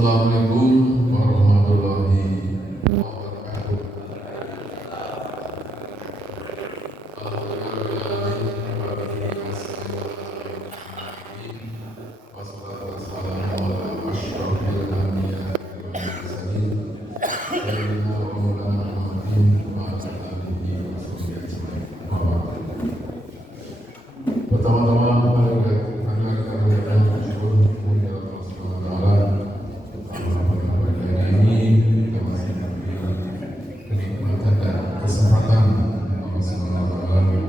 Assalamualaikum warahmatullahi wabarakatuh. Pertama-tama mari kita berikan syukur kepada Allah Subhanahu wa taala. Pada hari ini kita masih diberi kenikmatan dan kesempatan Allah Subhanahu wa taala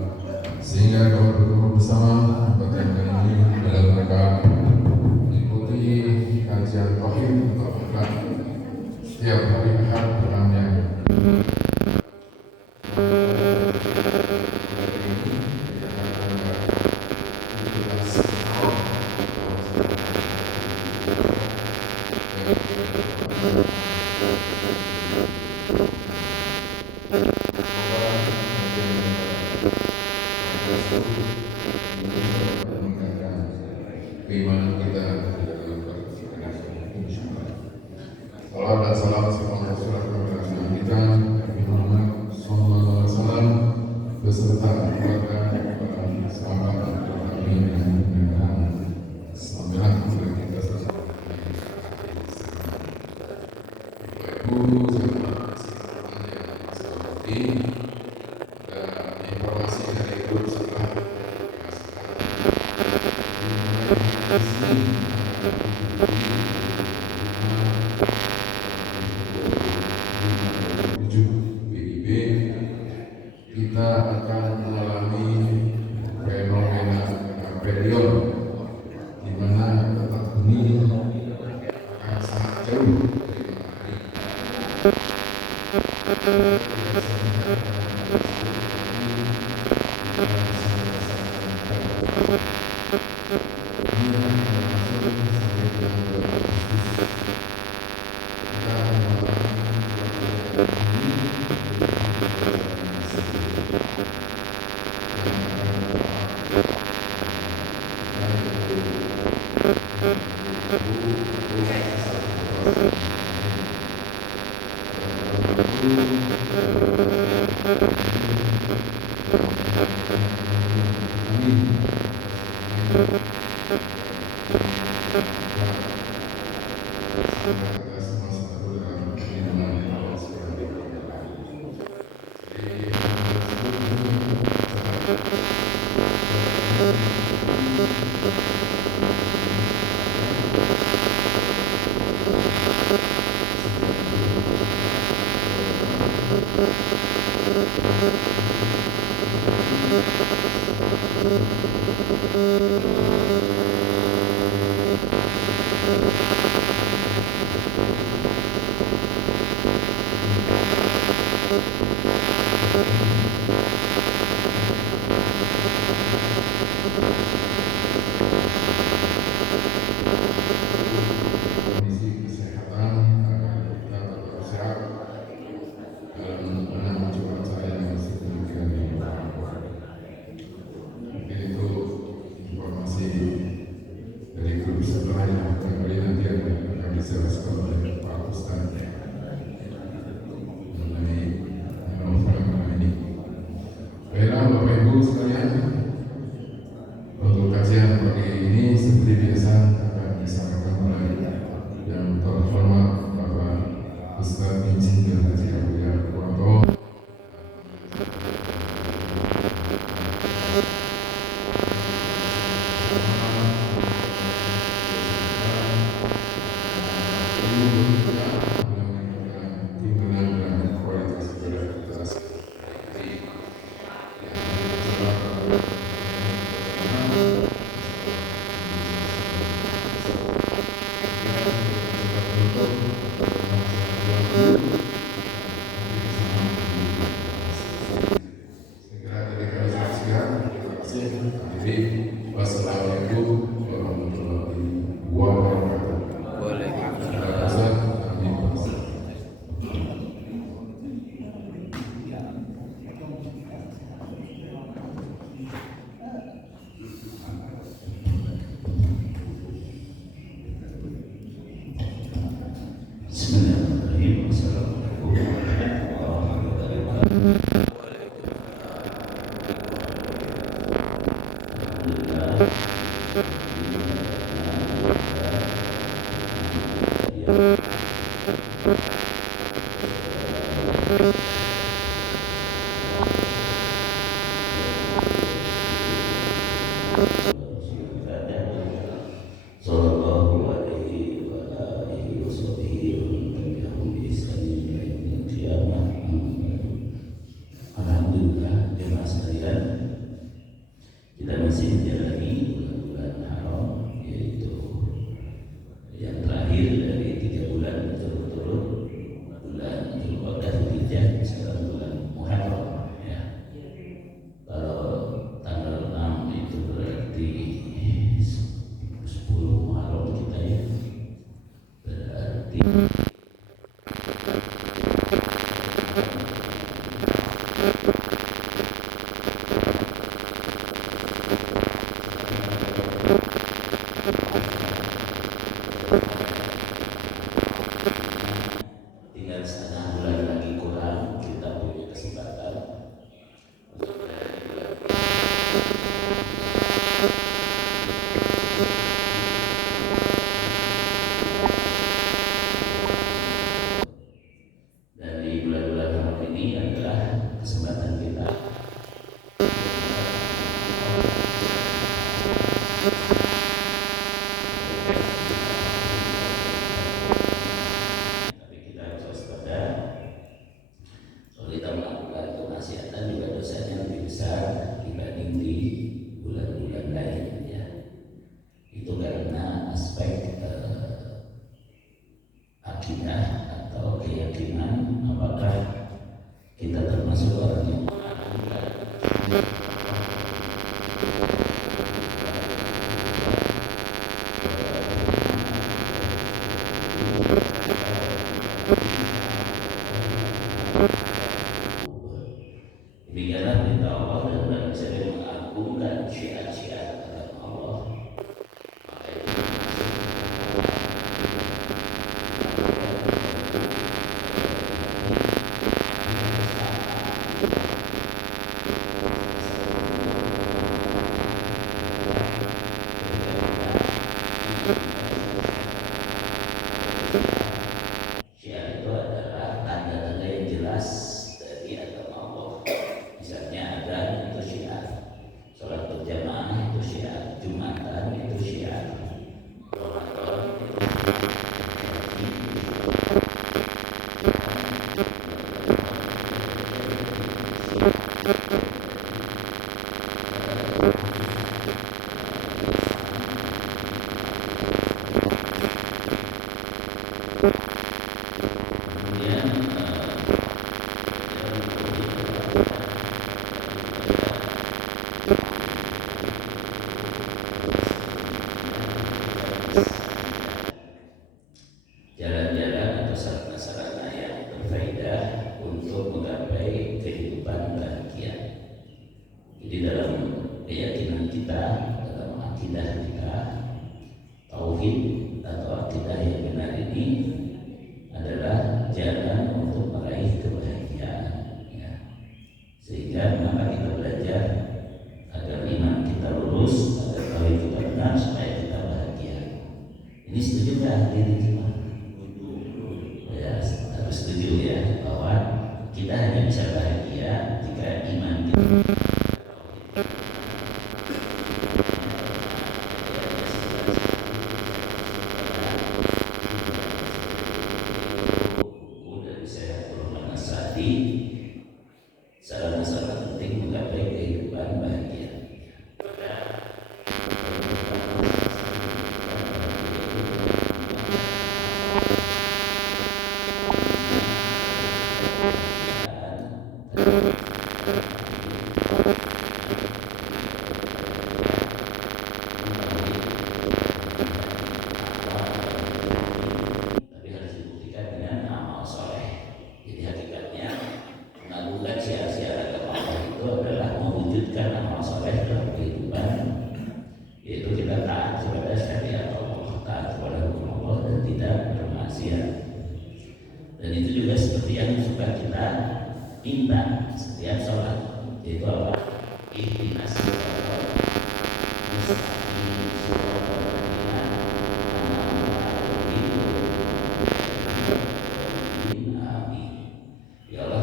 sehingga dapat berkumpul bersama pada hari ini dalam rangka mengikuti kajian tauhid atau akhlak setiap hari Ahad namanya. Keimanan kita di dalam beribadah, insyaallah. Salam dan salam semoga Rasulullah kita Nabi Muhammad sallallahu alaihi wasallam beserta keluarga, para sahabat, tabi'in dan selamat kepada kita semua. Ibu, seperti informasi dari grup setelah PIB kita akan mengalami fenomena period di mana letak bumi akan sangat jauh dari kondisi kesehatan agar kita tetap sehat dalam menunjukkan saya masih demikian di itu informasi dari grup sebelah yang kembali nanti akan dijelaskan oleh Pak Ustaz mengenai novel ini. Baiklah Bapak Ibu sekalian, untuk Sallallahu alaihi wa alihi washabihi wa man tabi'ahum bi ihsanin ila yaumil qiyamah. Alhamdulillah, jemaah sekalian, kita masih menjalani bulan haram, yaitu yang terakhir dari 3 bulan berturut-turut, bulan Dzulqa'dah, Dzulhijjah, sekarang bulan Muharram. Ya. Kalau tanggal 6 itu berarti 10 Muharram kita ya, berarti tinggal setengah bulan lagi kurang, kita punya kesempatan untuk berada di bulan dan di bulan-bulan haram ini adalah kesempatan kita tapi kita harus waspada. Kalau kita melakukan kemaksiatan juga dosanya lebih besar dibanding di bulan-bulan lain ya. Itu karena aspek akidah atau keyakinan apakah kita termasuk orang yang demikianlah perintah Allah dan dalam saya mengagungkan syiar-syiar agama Allah. Maka itu syiar itu adalah tanda-tanda yang jelas dari agama Allah. Misalnya adzan itu syiar, sholat berjamaah itu syiar, Jumatan itu syiar, Ramadan kemudian jalan-jalan atau sarana-sarana yang berfaedah untuk menggapai kehidupan bahagia. Jadi dalam keyakinan kita, dalam akidah kita, tauhid atau akidah yang benar ini adalah jalan untuk meraih kebahagiaan ya. Sehingga maka kita belajar agar iman kita lurus, agar tauhid kita benar supaya kita bahagia. Ini setuju nggak diri kita? Ya, harus setuju ya bahwa kita hanya bisa bahagia jika iman kita dari saya Rahman Asadi, sarana-sarana penting menggapai kehidupan bahagia. Tapi harus dibuktikan dengan amal soleh. Jadi hakikatnya mengagungkan syiar-syiar agama Allah itu adalah mewujudkan amal soleh dalam kehidupan, yaitu kita taat kepada syariat Allah, taat kepada hukum Allah dan tidak bermaksiat. Dan itu juga seperti yang suka kita minta setiap sholat, yaitu apa? Ihdinas siratal mustaqim, siratal ladzina an'amta alaihim ghairil maghdubi alaihim. Ya Allah,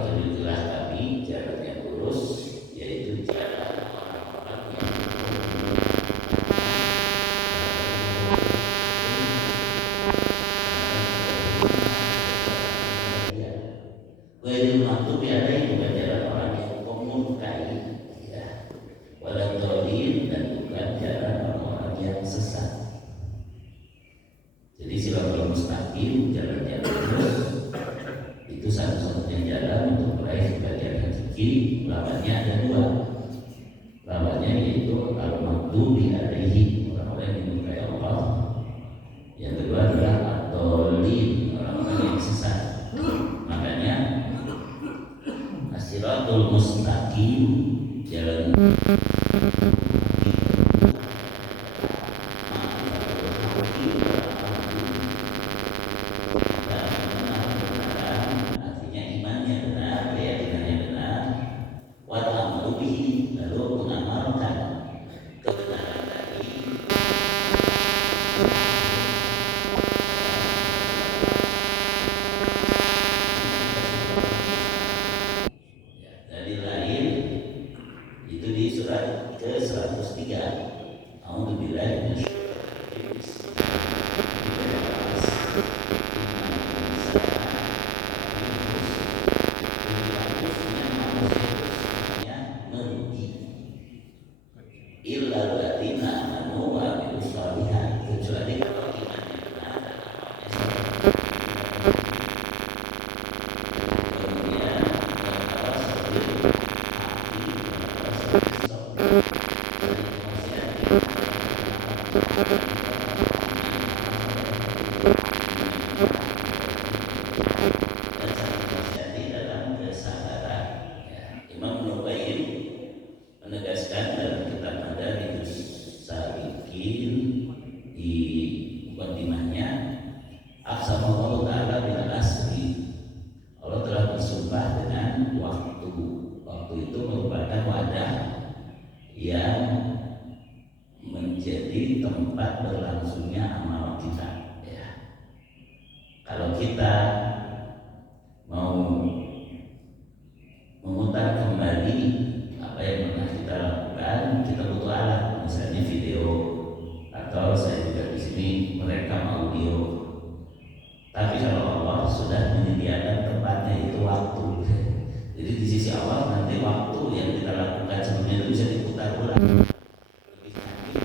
Ghairil maghdubi alaihim, bukan jalan orang yang murkai, ya, waladhdallin, dan bukan jalan orang-orang yang sesat. Jadi siratal mustaqim, jalan-jalan lurus, itu satu-satunya jalan untuk meraih kebahagiaan hakiki. Lawannya ada dua. Lawannya yaitu al-maghdubi alaihim, orang-orang yang dimurkai Allah. Yang kedua adalah ad-dallin, orang-orang yang sesat. Makanya as-siratul mustaqim, jalan artinya imannya benar, keyakinannya benar, wa ta'malu bihi, lalu mengamalkan kebenaran tadi. Ya, dari lain itu di surat ke-103. A'udzubillahi minasyaitonir illa alladziina aamanu wa 'amilus shalihaat, kecuali kalau imannya benar dan amalnya saleh. Kemudian dan saling nasihati dalam kesabaran. Ya, Imam Nubayyib menegaskan dalam kitab Madarijus Salikin di mukadimahnya, aqsamallahu ta'ala bil asri, Allah telah bersumpah dengan waktu. Waktu itu merupakan wadah yang menjadi tempat berlangsungnya amal kita. Ya. Kalau kita mau memutar kembali apa yang pernah kita lakukan, kita butuh alat, misalnya video, atau saya juga di sini merekam audio. Tapi kalau Allah sudah menyediakan tempatnya, itu waktu. Jadi di sisi Allah nanti waktu yang kita lakukan sebelumnya itu bisa diputar ulang. Lebih canggih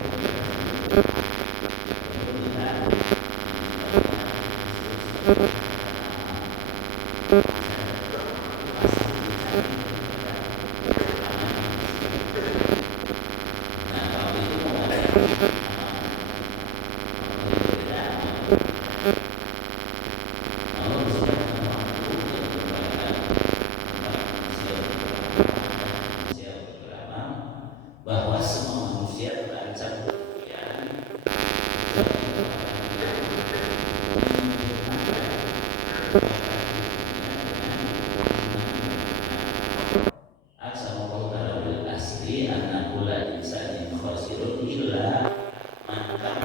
bahwa semua manusia terancam kerugian aksa maqala bil asli anna kulla insanin khasirun illa man kana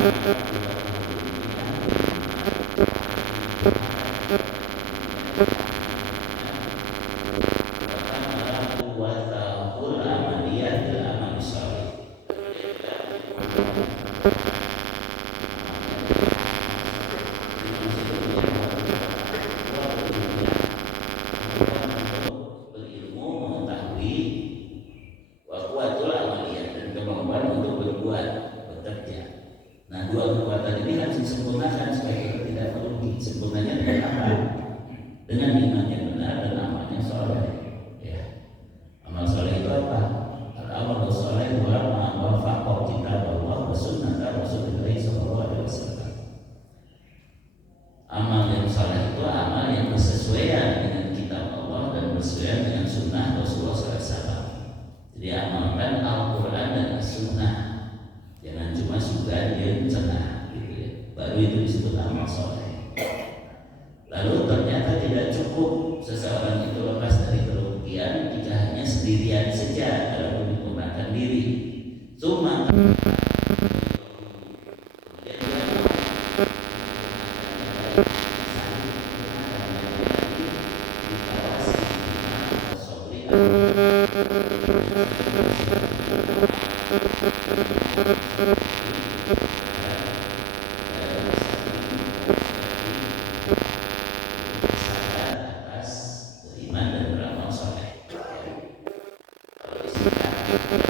berilmu, mengetahui, wakuatul amaliyah, dan kemampuan untuk berbuat, bekerja. Nah, dua kekuatan ini harus disempurnakan supaya kita tidak merugi. Sempurnanya dengan apa? Dengan iman yang benar dan amalnya soleh. Ya. Amal soleh itu apa? Al-amal soleh wa ma'wafaqa kitab Allah wa sunnata Rasulullah sallallahu alaihi wasallam. Amal yang soleh itu amal yang bersesuaian dengan kitab Allah dan bersesuaian dengan sunnah Rasulullah SAW. Jadi amalkan Al-Quran dan As-Sunnah, jangan cuma sudah cenah gitu ya. Baru itu disebut amal soleh. Lalu ternyata tidak cukup seseorang itu lepas dari kerugian jika hanya sendirian saja dalam menyempurnakan diri. Cuma atas beriman tidak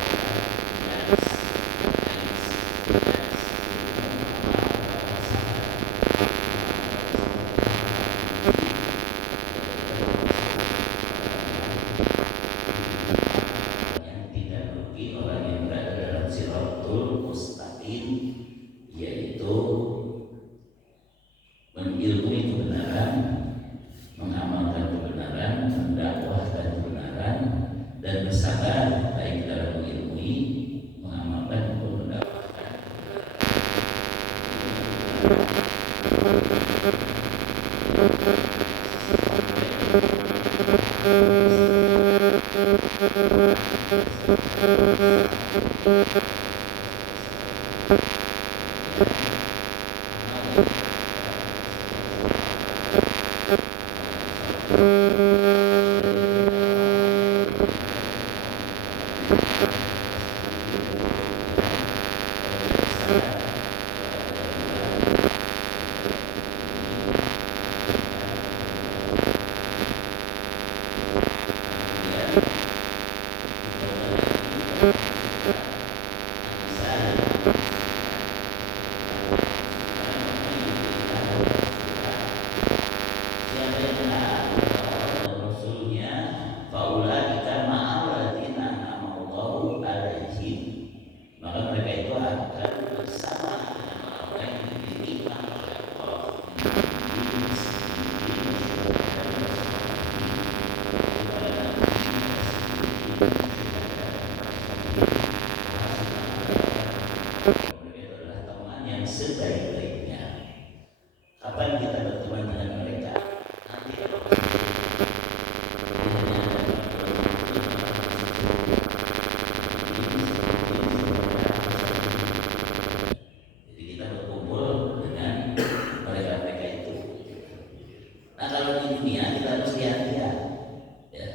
rugi orang yang berada dalam siratul mustaqim, yaitu mengilmui kebenaran, mengamalkan kebenaran, mendakwahkan kebenaran, dan bersabar baik dalam mengilmui, mengamalkan maupun mendakwahkan. Maka mereka itu akan bersama dengan orang yang dipilih oleh Allah. Mereka adalah teman yang sebaik-baiknya. Kapan kita berteman dengan mereka? Nanti jadi kita berkumpul dengan mereka-mereka itu. Nah, kalau di dunia kita harus lihat-lihat, ya,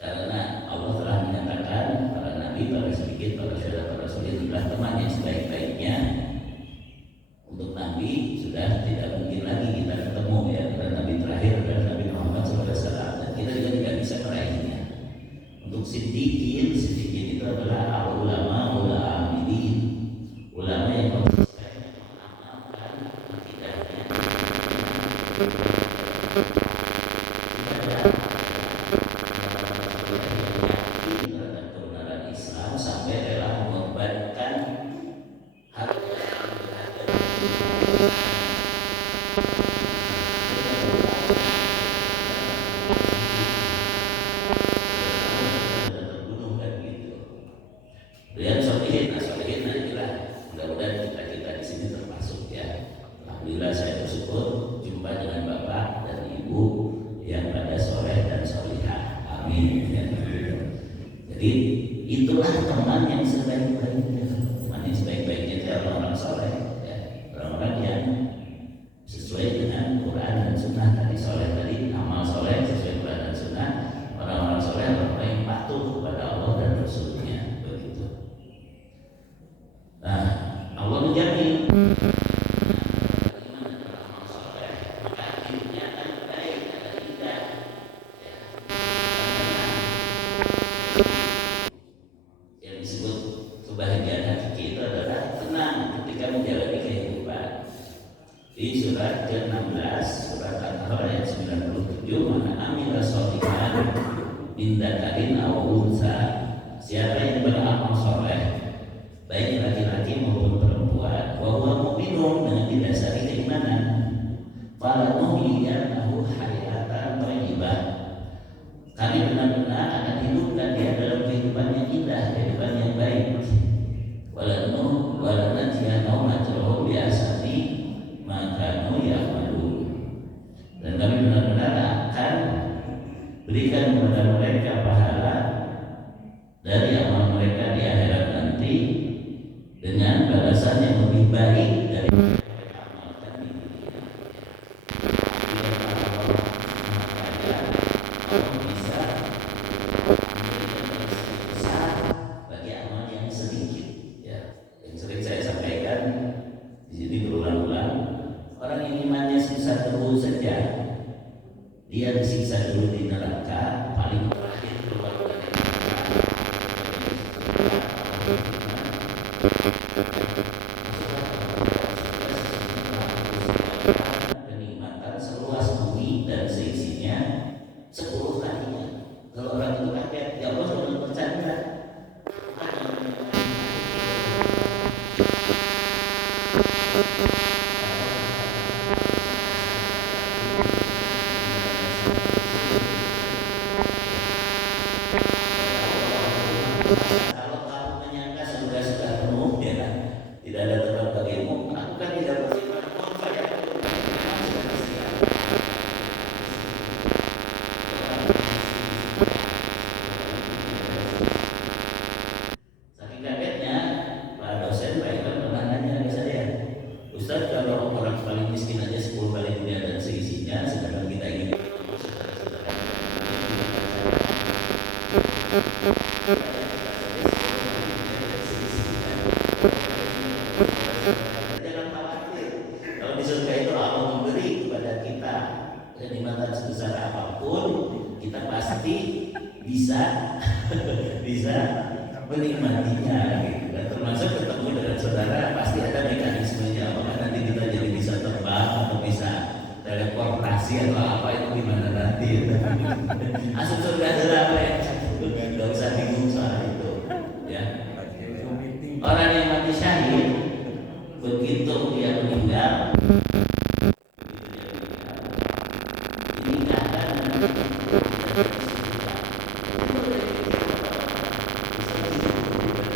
karena Allah telah menyatakan para nabi, para sedikit, para syuhada, para sholihin adalah teman yang sebaik-baiknya. Untuk nabi sudah tidak mungkin lagi kita ketemu, ya, karena nabi terakhir adalah Nabi Muhammad SAW, dan kita juga tidak bisa meraihnya. Untuk siddiqin itu adalah ulama amilin, ulama yang konsisten mengamalkan akidahnya. Terhadap kebenaran Islam sampai rela mengorbankan harta terbunuh kan gitu. Dan solihin, nah inilah mudah-mudahan kita di sini termasuk, ya. Alhamdulillah saya bersyukur jumpa dengan Bapak dan Ibu yang pada soleh dan solihah. Amin. Ya. Jadi itulah teman yang sebaik-baiknya. Teman yang sebaik-baiknya itu orang-orang soleh, ya. Orang-orang yang sesuai dengan Quran dan Sunnah. Tadi soleh tadi amal soleh sesuai Quran dan Sunnah. Orang-orang soleh orang yang patuh kepada Allah dan Rasulnya, begitu. Nah, Allah menjamin bagaimana amal soleh, akhirnya akan baik, akan indah, ya. Yang disebut kebahagiaan hakiki itu adalah tenang ketika menjalani kehidupan. Di surat ke-16, surat Al-Kahf ayat 97, mana amila sholihan min dzakarin aw unsa, siapa yang beramal soleh baik laki-laki maupun perempuan, wa huwa mu'minun, dengan didasari keimanan, falanuhyiyannahu hayatan thayyibah, kami benar-benar akan hidupkan dia dalam kehidupan yang indah, kehidupan yang baik. Walanajziyannahum ajrahum bi ahsani ma kanu ya'malun, dan kami benar-benar akan berikan kepada mereka pahala dari amal mereka di akhirat nanti dengan balasan yang lebih baik dari mereka amalkan di dunia. Allah bisa memberikan balasan besar bagi amal yang sedikit, ya. Yang sering saya sampaikan di sini berulang-ulang, orang yang imannya sisa terus saja, dia disiksa dulu di neraka paling Kenikmatan seluas bumi dan seisinya 10 kalinya. Kalau orang itu kaget, ya Allah jangan bercanda. Kalau kamu menyangka sudah penuh, ya kan? Tidak ada tempat bagimu. Aku kan tidak bersifat saya saking kagetnya, Pak dosen Pak Iwan pernah nanya ke saya, Ustaz, kalau orang paling miskin aja 10 kali dunia dan seisinya, sedangkan kita ingin ketemu saudara-saudara jangan khawatir. Kalau di surga itu Allah memberi kepada kita kenikmatan sebesar apapun, kita pasti bisa bisa menikmatinya. Gitu. Dan termasuk ketemu dengan saudara pasti ada mekanismenya. Apakah nanti kita jadi bisa terbang atau bisa teleportasi atau apa itu gimana nanti? Asal surga apa ya? Nggak usah bingung soal itu. Ya. Orang yang mati syahid begitu dia meninggal dinikahkan dengan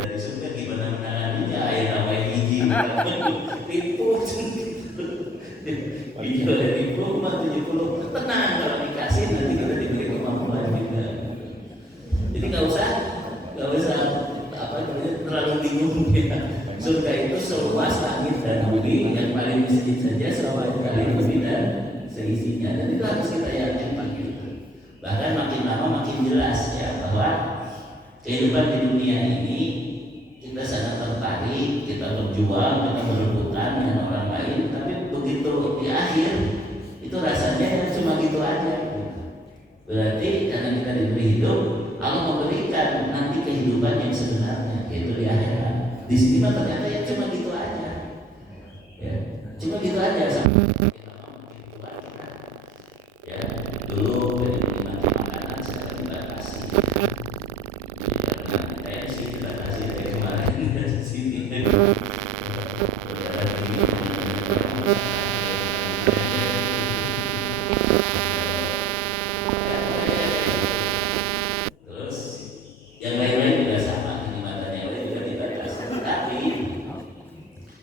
dari surga gimana menanganinya air namanya hiji tipu video dari 70 tenang kalau dikasih nanti kita diberi kemampuan juga. Jadi nggak usah apa namanya terlalu bingung ya. Surga itu seluas langit dan bumi, yang paling sedikit saja 10 kali bumi dan seisinya. Dan itu harus kita yakin begitu. Bahkan makin lama makin jelas ya bahwa kehidupan di dunia ini kita sangat tertarik, kita berjuang, kita berebutan dengan orang lain, tapi begitu di akhir itu rasanya cuma gitu aja. Berarti karena kita diberi hidup, Allah memberikan nanti kehidupan yang sebenarnya, yaitu di akhirat. Di sini mah ternyata ya cuma gitu aja, ya cuma gitu aja. Ya dulu dari menikmati makanan sekarang dibatasi. Karena kita yang sih dibatasi dari kemarin dari sini. Terus yang lain-lain juga sama, kenikmatan yang lain juga dibatasi. Tapi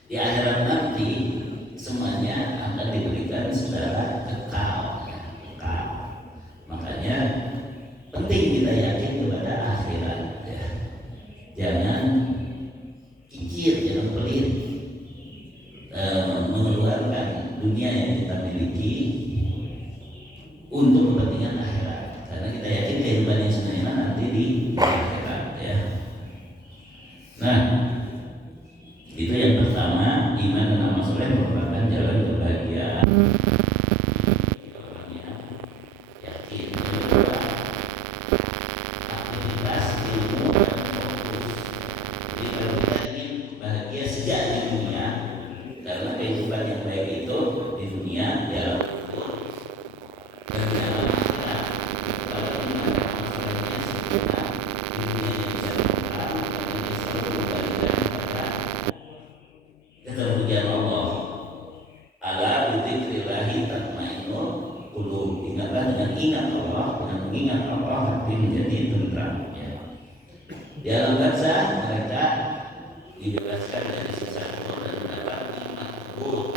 di akhirat nanti semuanya akan diberikan secara kekal. Makanya penting kita yakin kepada akhirat. Ya. Jangan kikir, jangan pelit mengeluarkan dunia yang kita miliki untuk kepentingan akhirat. Karena kita yakin kehidupan yang sebenarnya nanti di akhirat. Ya. Nah, itu yang pertama, iman dan amal soleh merupakan jalan kebahagiaan. Yakin juga aktivitas ilmu dan fokus. Jadi kalau kita ingin bahagia sejak di dunia, karena kehidupan yang baik itu di dunia di alam kubur dan di alam akhirat. Kalau ingin amal solehnya sempurna, di dunia yang bisa berkembang, ini selalu kembalikan kepada keterpujian Allah. Ala bidzikrillahi tatmainnul qulub. Ingatlah dengan ingat Allah, dengan mengingat Allah hati menjadi tentram. Ya. Di alam barzah mereka dibebaskan dari siksa kubur dan mendapat nikmat kubur.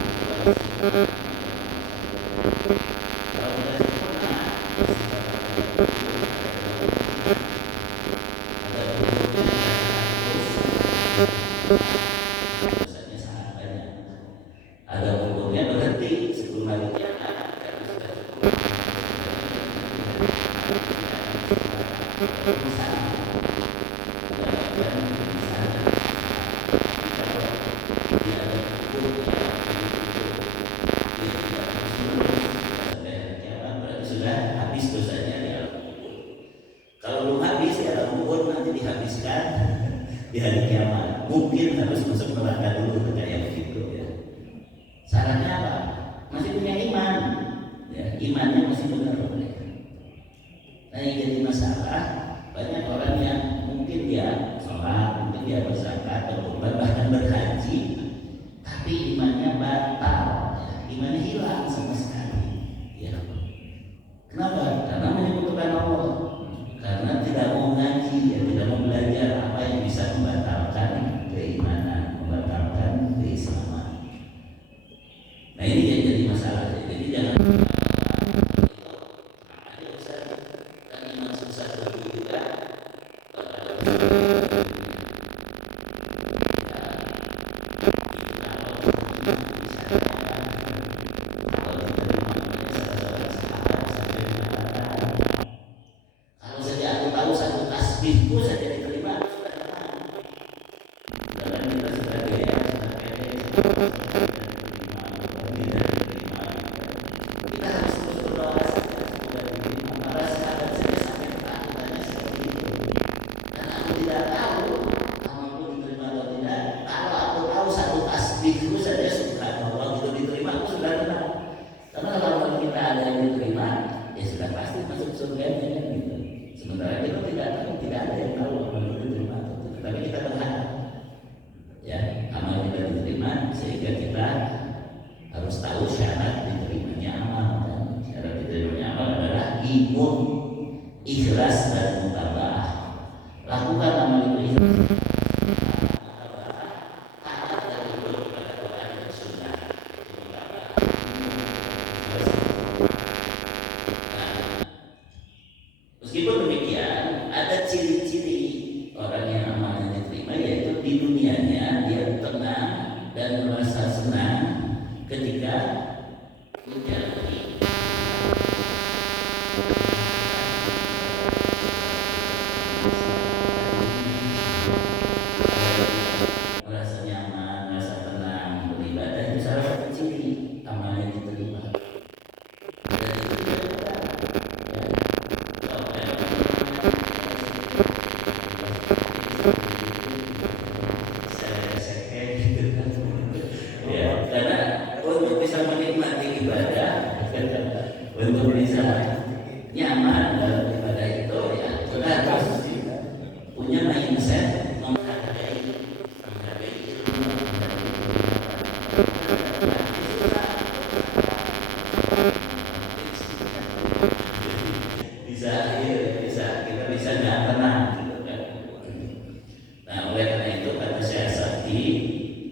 Kalau sudah sempurna, ada kuburnya dosanya sangat banyak. Ada kuburnya berhenti sebelum hari kiamat karena sudah cukup. Sudah habis dosanya di alam kubur. Kalau belum habis di alam kubur nanti dihabiskan di hari kiamat. mungkin harus masuk neraka dulu kayak begitu ya. Syaratnya apa? Masih punya iman, ya, imannya masih benar. Nah yang jadi masalah banyak orang yang mungkin dia sholat, mungkin dia berzakat, berkorban, bahkan berhaji, tapi imannya batal, ya. Imannya hilang sama sekali. Ya. Kenapa? Karena menyebutkan Allah, karena tidak mau ngaji, ya, tidak mau belajar apa yang bisa membatalkan keimanan, membatalkan keislaman. Nah ini yang jadi masalah. Jadi jangan kalau saja aku tahu satu tasbihku saja diterima, karena kita sudah gaya, sudah pede, kita harus terus berdoa saja semoga diterima. Para sahabat saja sampai ketakutannya seperti itu. Dan aku tidak tahu amalku diterima atau tidak. Kalau aku tahu satu tasbihku saja subhanallah itu diterima, aku sudah tenang. Karena kalau kita ada yang diterima, ya sudah pasti masuk surga kan gitu. Sementara kita tidak tahu, tidak ada yang tahu amal itu diterima atau tidak. Tapi kita berharap, ya, amal kita diterima sehingga kita harus tahu syarat diterimanya amal. Kan? Syarat diterimanya amal adalah imun, ikhlas dan mutaba'ah. Lakukan amal itu ikhlas. Meskipun demikian, ada ciri-ciri orang yang amalnya diterima, yaitu di dunianya dia tenang dan merasa senang ketika menjalani merasa nyaman, merasa tenang beribadah. Itu salah satu ciri amalnya diterima. Dan itu tidak benar. Ya, karena untuk bisa menikmati ibadah, untuk bisa nyaman dalam ibadah itu, ya kita harus punya mindset menghargai ilmu, kita bisa nggak tenang gitu kan. Nah oleh karena itu kata Syekh Sa'di,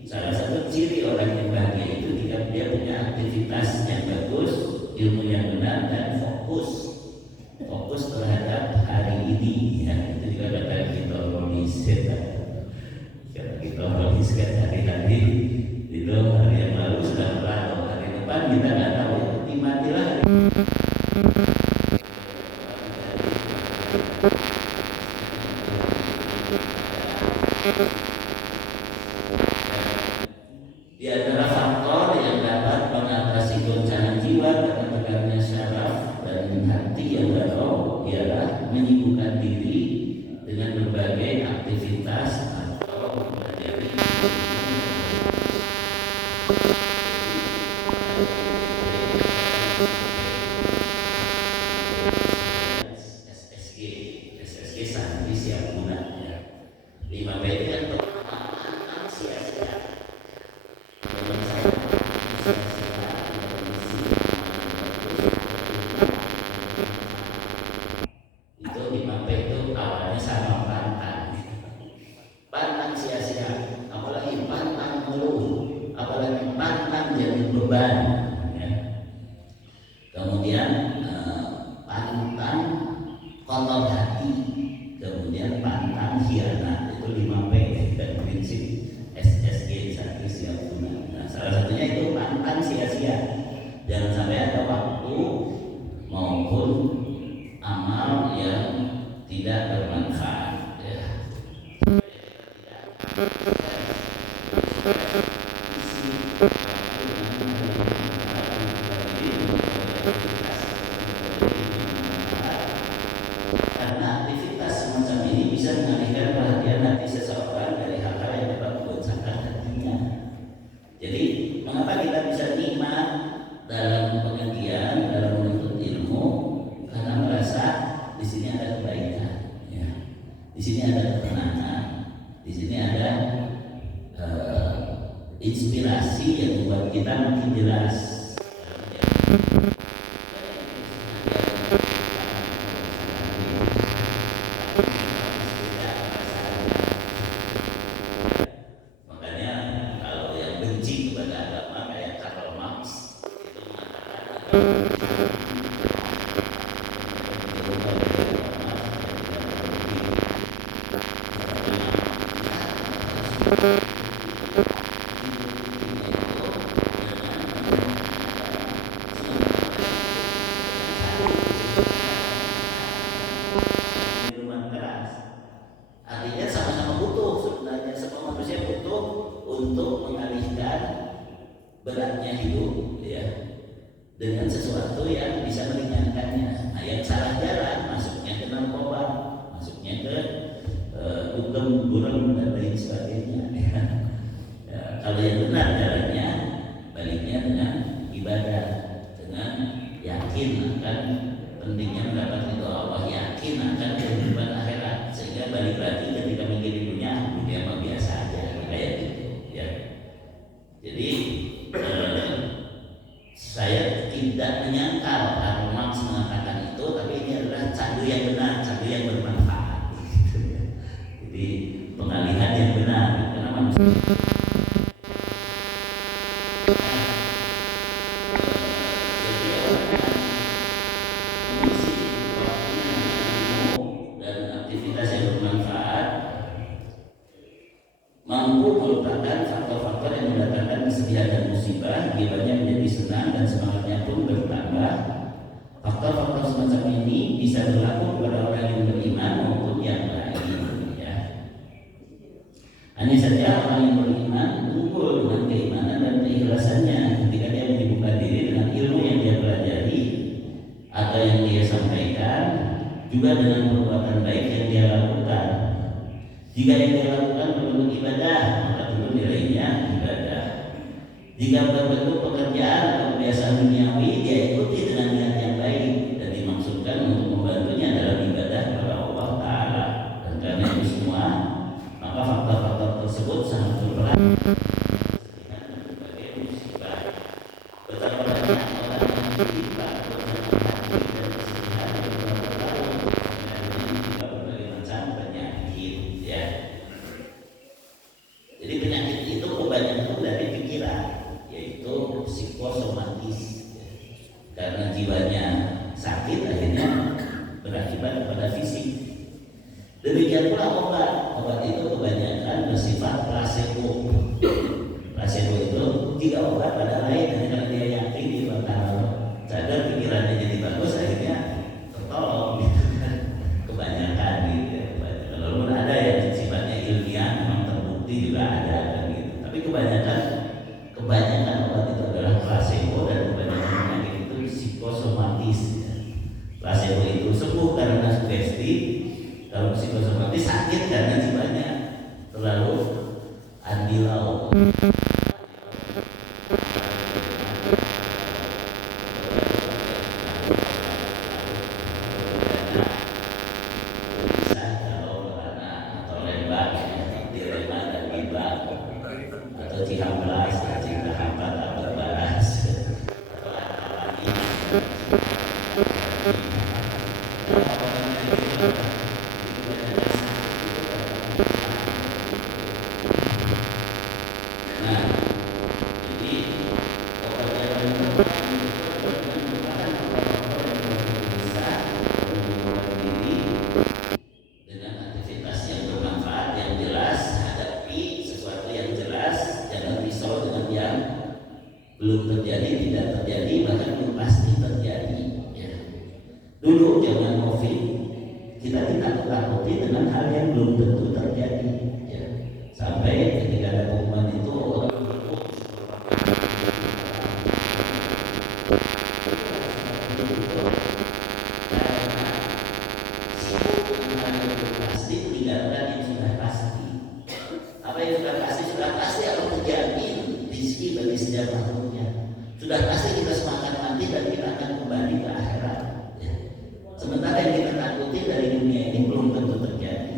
salah satu ciri orang yang bahagia itu jika dia punya aktivitas yang bagus, ilmu yang benar dan fokus terhadap hari ini. Ya, itu juga kata kita rolis kan hari-hari itu hari yang lalu sudah berlalu, hari depan kita nggak tahu, nikmatilah hari di antara faktor yang dapat mengatasi goncangan jiwa dan tegaknya syaraf dan hati yang baru ialah menyibukkan diri dengan berbagai aktivitas atau mempelajari SSG santri siap guna ya. 5P itu kan sia-sia. Itu 5P itu awalnya sama pantang sia-sia, apalagi pantang mengeluh, apalagi pantang jadi beban ya. Kemudian pantang kotor hati, kemudian pantang khianat. Itu 5P dan prinsip SSG santri siap guna. Nah, salah satunya itu pantang sia-sia. Jangan sampai ada waktu maupun amal yang tidak bermanfaat ya. Karena aktivitas semacam ini bisa mengalihkan perhatian hati seseorang dari hal-hal yang dapat sini ada ketenangan, di sini ada inspirasi yang membuat kita makin jelas. Makanya kalau yang benci kepada agama kayak Karl Marx itu mengatakan minuman keras. Artinya sama-sama butuh sebenarnya, semua manusia butuh untuk mengalihkan beratnya hidup ya dengan sesuatu yang bisa meringankannya. Nah, yang salah jalan masuknya ke narkoba, masuknya ke dugem, burem dan lain sebagainya ya. Ya, kalau yang benar jalannya baliknya dengan ibadah, dengan yakin akan pentingnya mendapat ridho Allah, yakin akan kehidupan akhirat, sehingga balik lagi ketika mikir di dunia mah biasa aja kayak gitu ya. Jadi saya tidak menyangkal Karl Marx mengatakan itu, tapi ini adalah candu yang benar, candu yang bermanfaat gitu ya. Jadi pengalihan yang benar karena manusia mampu melupakan faktor-faktor yang mendatangkan kesedihan dan musibah, jiwanya menjadi senang dan semangatnya pun bertambah. Faktor-faktor semacam ini bisa berlaku kepada orang yang beriman maupun yang lain ya. Hanya saja orang yang beriman unggul dengan keimanan dan keikhlasannya ketika dia menyibukkan diri dengan ilmu yang dia pelajari atau yang dia sampaikan, juga dengan perbuatan baik yang dia lakukan. Jika yang dia lakukan berbentuk ibadah, maka tentu nilainya ibadah. Jika berbentuk pekerjaan atau kebiasaan duniawi, dia ikuti dengan niat yang baik dan dimaksudkan untuk membantunya dalam ibadah kepada Allah Ta'ala. Dan karena itu semua, maka faktor-faktor tersebut sangat berperan sebagai musibah. Betapa banyak orang yang terlibat bersama hati dan kesedihan beberapa tahun, dan ini juga berbagai macam penyakit ya. Jadi penyakit itu kebanyakan dari pikiran, yaitu psikosomatis ya. Karena jiwanya sakit akhirnya berakibat kepada fisik. Demikian pula obat itu kebanyakan bersifat placebo. Placebo itu tidak obat pada lain, hanya karena dia yakin dia bakal sadar pikirannya jadi bagus, akhirnya tertolong gitu kan. Kebanyakan gitu ya. Walaupun ada yang sifatnya ilmiah memang terbukti juga ada kan gitu. Tapi kebanyakan obat itu adalah placebo, dan kebanyakan penyakit itu psikosomatis ya. Placebo itu sembuh karena sugesti, kalau psikosomatis sakit karena jiwanya terlalu andilau. Atau Cihampelas, Cihampat, atau Berbalas, nah, jadi obatnya paling tepat merupakan faktor yang bisa mengubah diri dengan aktivitas yang bermanfaat, yang jelas, hadapi sesuatu yang jelas, jangan risau dengan yang belum terjadi, tidak terjadi, bahkan belum pasti terjadi ya. Dulu zaman COVID kita ditakut-takuti dengan hal yang belum tentu terjadi ya. Sampai ketika ada pengumuman itu orang pasti meninggalkan yang sudah pasti. Apa yang sudah pasti akan terjadi rezeki bagi setiap makhluknya. Sudah pasti kita semakan mati dan kita akan kembali ke akhirat ya. Sementara yang kita takuti dari dunia ini belum tentu terjadi.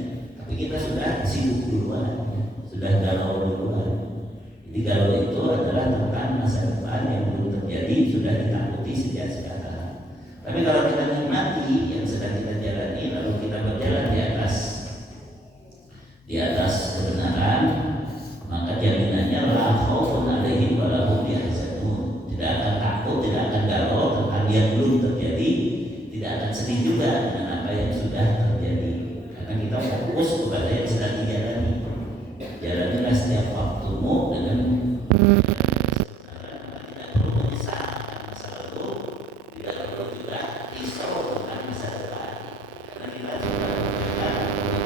kita fokus kepada yang sedang dijalani. Jalanilah setiap waktumu dengan tidak perlu menyesal masa lalu, tidak perlu juga risau tentang masa depan, karena kita coba memberikan untuk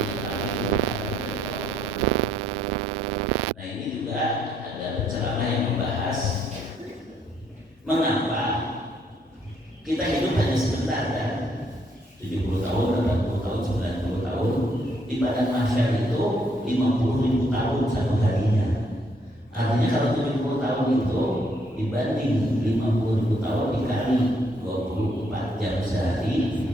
mengetahui. Nah ini juga ada penceramah yang membahas mengapa kita hidup hanya sebentar kan, 70 tahun, 80 tahun, 90 tahun. Di padang mahsyar itu 50.000 tahun satu harinya. Artinya kalau 70 tahun itu dibanding 50.000 tahun dikali 24 jam sehari,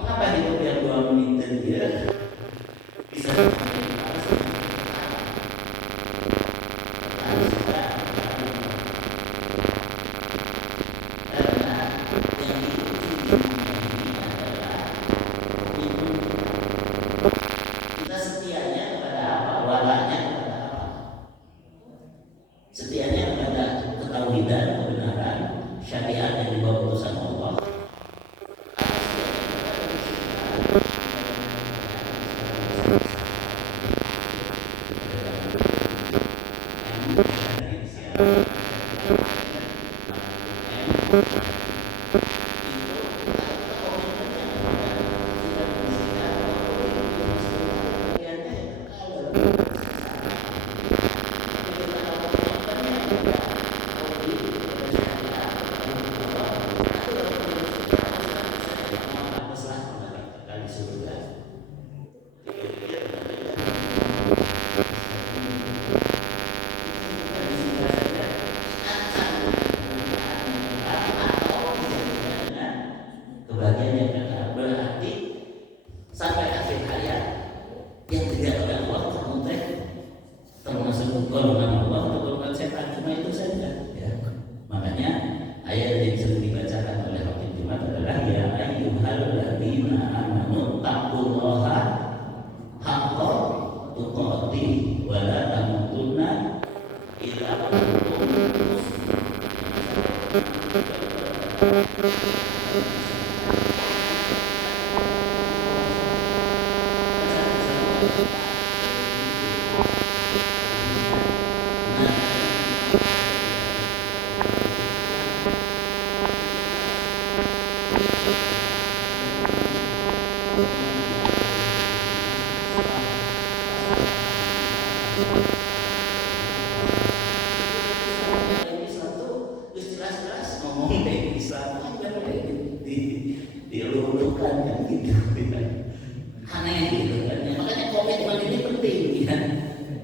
mengapa hidup yang 2 menit dan dia bisa karena yang diuji di dunia ini adalah kita setianya kepada apa, walanya kepada apa, setianya kepada ketauhidan, kebenaran, syariat yang dibawa utusan Allah. Kebahagiaan yang kekal berarti sampai akhir hayat yang tidak ada Allah termasuk golongan Allah atau golongan setan, cuma itu saja ya. Makanya ayat yang sering dibacakan oleh Khatib Jumat adalah ya ayyuhalladzina amanu taqullaha haqqa tuqatih wa la tamutunna illa wa antum muslimun. Jelas-jelas ngomong dari Islam dilulukan kan gitu, aneh gitu kan. Makanya komitmen ini penting ya.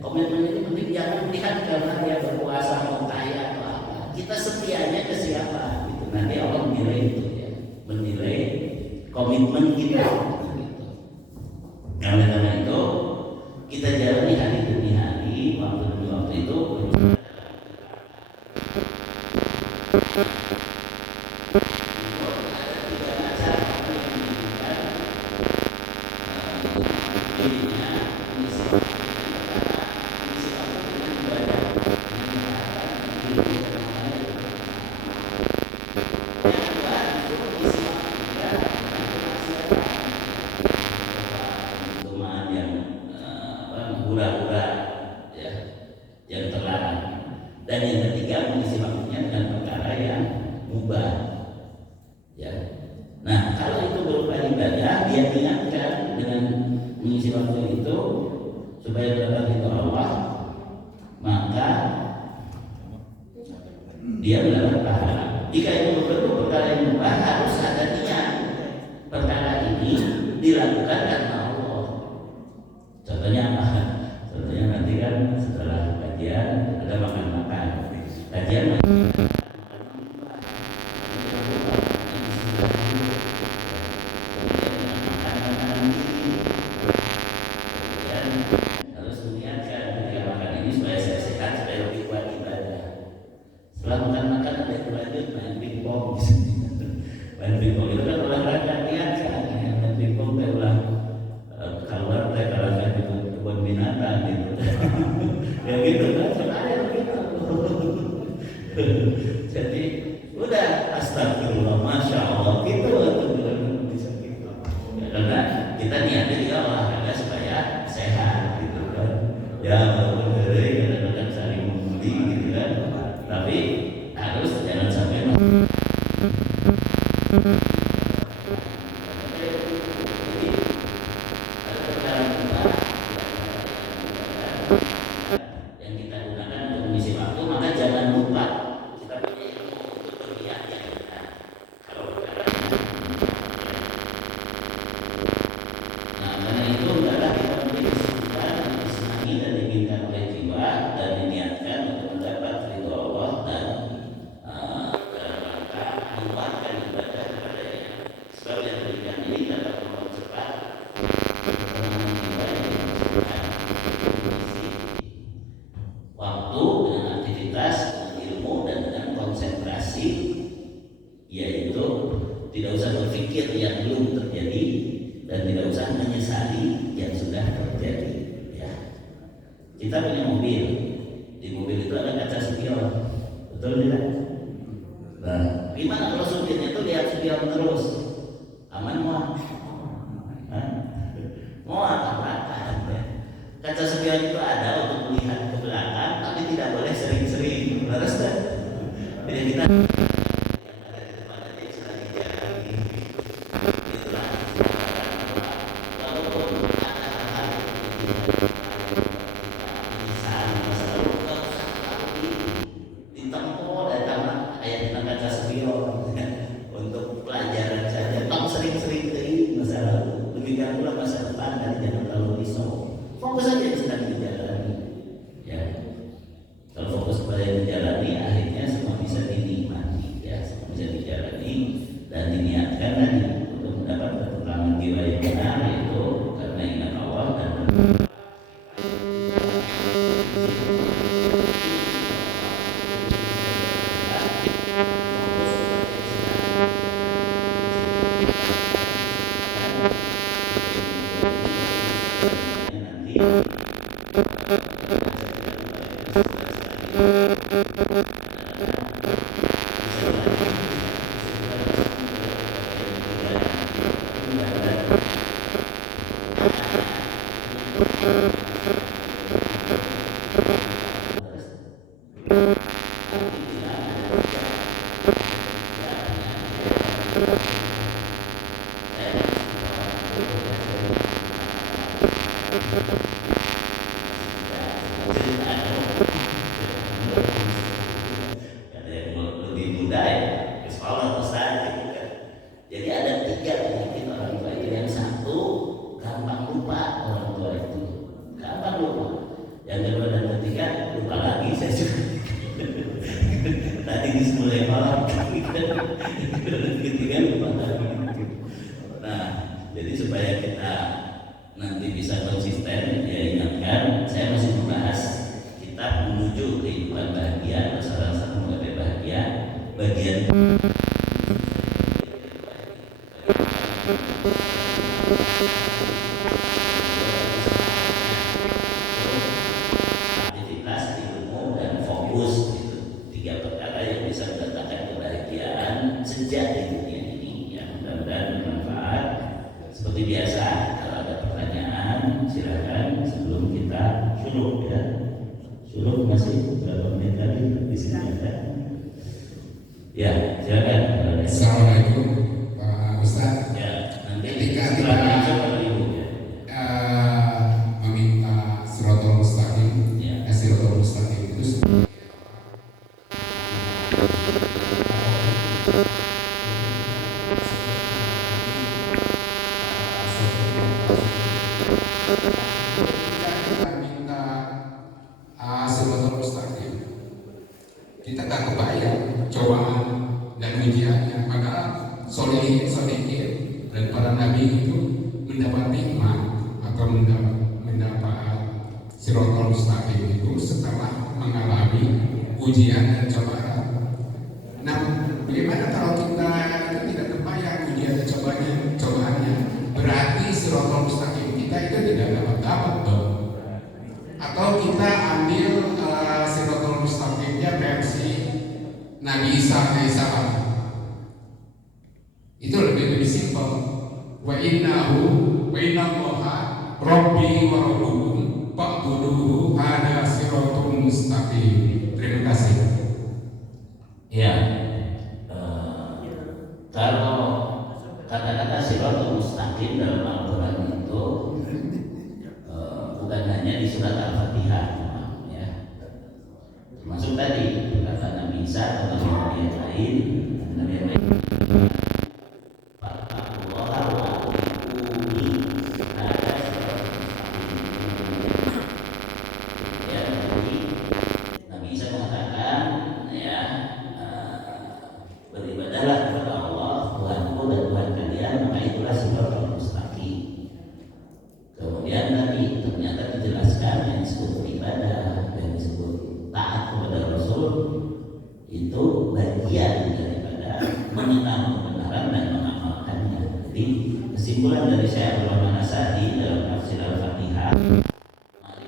Komitmen ini penting, jangan melihat karena dia berkuasa atau kaya atau apa. Kita setianya ke siapa gitu. Nanti Allah menilai itu ya, menilai komitmen kita gitu. Oleh karena itu kita jalani hari demi hari, waktu demi waktu itu. Yang terlarang, dan yang ketiga mengisi waktunya dengan perkara yang mubah ya. Nah kalau itu berupa ibadah, dia ingatkan dengan mengisi waktu itu supaya mendapat ridho Allah, maka dia mendapat pahala. Jika itu betul perkara yang mubah, harus ada niat perkara ini dilakukan karena Allah. Contohnya apa? Contohnya nanti kan setelah kajian ada makan-makan, kajian harus mengingatkan ketika makan ini supaya saya sehat, supaya lebih kuat ibadah. Setelah makan ada yang berlanjut main pingpong Main pingpong itu kan olahraga niat kan. Main pingpong teh ulah keluar teh kalau kebun binatang gitu. Ya gitu kan, sebenarnya begitu. Jadi udah astagfirullah, masya Allah gitu bisa gitu. Ya, karena kita niatnya juga olahraga supaya sehat gitu kan. Ya walaupun hari kadang-kadang saling membuli gitu kan, tapi harus jangan sampai yang kita gunakan untuk mengisi waktu, maka jangan lupa kita punya ilmu untuk berniat yang benar. Kalau nah, karena itu adalah kita memiliki kesibukan yang disenangi dan diinginkan oleh jiwa dan diniatkan untuk mendapat ridho Allah dan dalam rangka menguatkan ibadah kepadanya. Sebab yang demikian ini dapat mempercepat perkembangan jiwa yang dimaksudkan waktu dengan aktivitas, dengan ilmu dan dengan konsentrasi, yaitu tidak usah berpikir yang belum terjadi dan tidak usah menyesali yang sudah terjadi. Ya, kita punya mobil, di mobil itu ada kaca spion, betul tidak? Nah, gimana kalau supirnya itu lihat spion terus, aman mau? Mau tabrakan ya. Kaca spion itu ada untuk melihat ke belakang, tapi tidak boleh sering-sering. Harus kan? Jadi kita yang ada di depan ada istilah jalan ini. Itulah walaupun ada hal-hal misalnya masalah nggak usah tapi ditempuh datang ayat tentang kaca spion untuk pelajaran saja. Tong sering-sering dari masalah demikian pula masa depan dan jangan terlalu risau. Fokus saja yang sedang dijalani. Ya, kalau fokus pada yang dijalani, akhirnya semua bisa dinikmati. Ya, semua bisa dijalani dan diniatkan tadi untuk mendapat perkembangan jiwa yang benar, yaitu karena ingat Allah dan lebih mudah ya, sekolah saja gitu kan. Jadi ada 3 penyakit orang tua itu. Yang satu, gampang lupa orang tua itu, gampang lupa. Yang kedua dan ketiga, lupa lagi. Saya juga tadi di mulai malam ketiga lupa lagi. Nah, jadi supaya kita nanti bisa konsisten, ya ingatkan, saya masih membahas kitab menuju kehidupan bahagia, salah satu mencapai bahagia, bagian aktivitas, ilmu, dan fokus. Itu 3 perkara yang bisa mendatangkan kebahagiaan sejak di dunia ini. Ya, mudah-mudahan bermanfaat. Seperti biasa, kalau ada pertanyaan silakan sebelum kita syuruk ya. Syuruk masih berapa menit lagi di sini ada? Ya, silakan. Assalamualaikum Pak Ustaz. Ya, nanti Ketika setelah kita masuk ke ibu ya. meminta Siratal Mustaqim, Ya. Siratal Mustaqim itu kita minta Siratal Mustaqim, kita tak kebayang cobaan dan ujiannya. Padahal solihin dan para nabi itu mendapat nikmat atau mendapat Siratal Mustaqim itu setelah mengalami ujian dan cobaan. Nah, bagaimana kalau kita itu tidak kebayang ujian cobaannya? Berarti sirotol mustaqim kita itu tidak dapat dong. Atau kita ambil sirotol mustaqimnya versi Nabi Isa alaihissalam. Itu lebih simpel. Wa innallaha rabbi wa rabbukum fa'buduhu hada siratul mustaqim. Terima kasih. Ya, kalau kata-kata siratul mustaqim dalam Al-Quran itu bukan hanya di surat Al-Fatihah, ya. Termasuk tadi kata Nabi Isa atau Nabi yang lain, beribadahlah kepada Allah Tuhanku dan Tuhan kalian, maka itulah siratal mustaqim. Kemudian tadi ternyata dijelaskan yang disebut beribadah, yang disebut taat kepada Rasul itu bagian daripada mengenal kebenaran dan mengamalkannya. Jadi kesimpulan dari saya Abdul Manasadi dalam tafsir Al-Fatihah, mari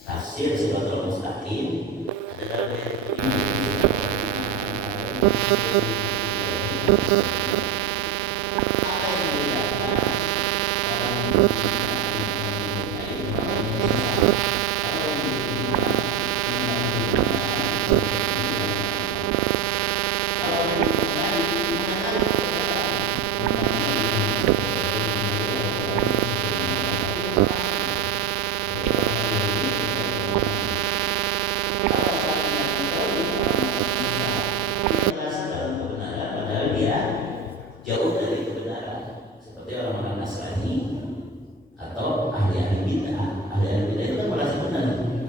tafsir siratal mustaqim adalah jauh dari kebenaran, seperti orang-orang Nasrani atau ahli-ahli bid'ah. Ahli-ahli bid'ah itu kan merasa benar,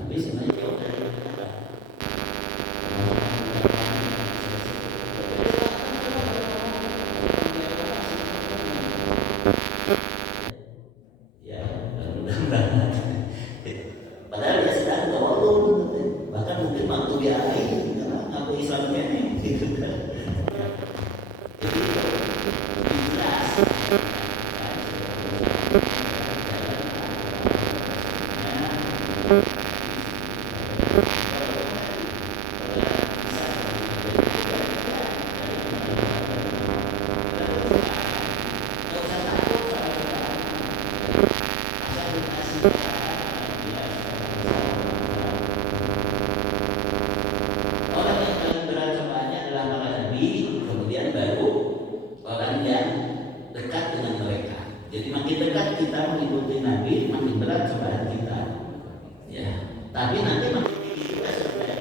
tapi sebenarnya jauh dari kebenaran. Ya, padahal dia sedang tawalun, bahkan mungkin waktu dia lain karena ngaku Islamnya gitu kan. Orang yang paling berat cobaannya adalah para nabi, kemudian baru orang yang dekat dengan mereka. Jadi makin dekat kita mengikuti nabi, makin berat cobaan kita. Ya, tapi nanti makin tinggi juga sebenarnya.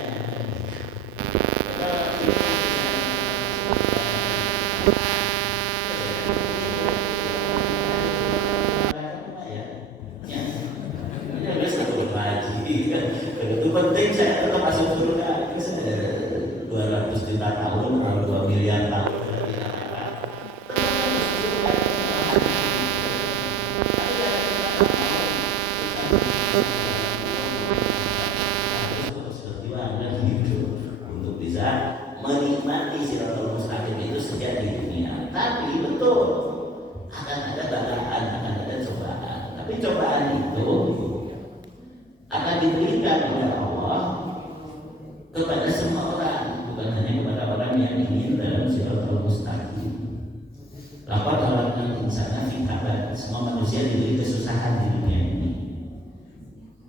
Itu penting saya tetap masuk surga. 200 juta tahun atau 2 miliar tahun. Untuk bisa menikmati siratal mustaqim itu sejak di dunia. Tapi betul akan ada balaan, akan ada cobaan. Tapi cobaan itu akan diberikan oleh Allah kepada semua orang, bukan hanya kepada orang yang ingin dalam siratal mustaqim. Laqad khalaqnal insana fi kabad. Semua manusia diberi kesusahan di dunia ini.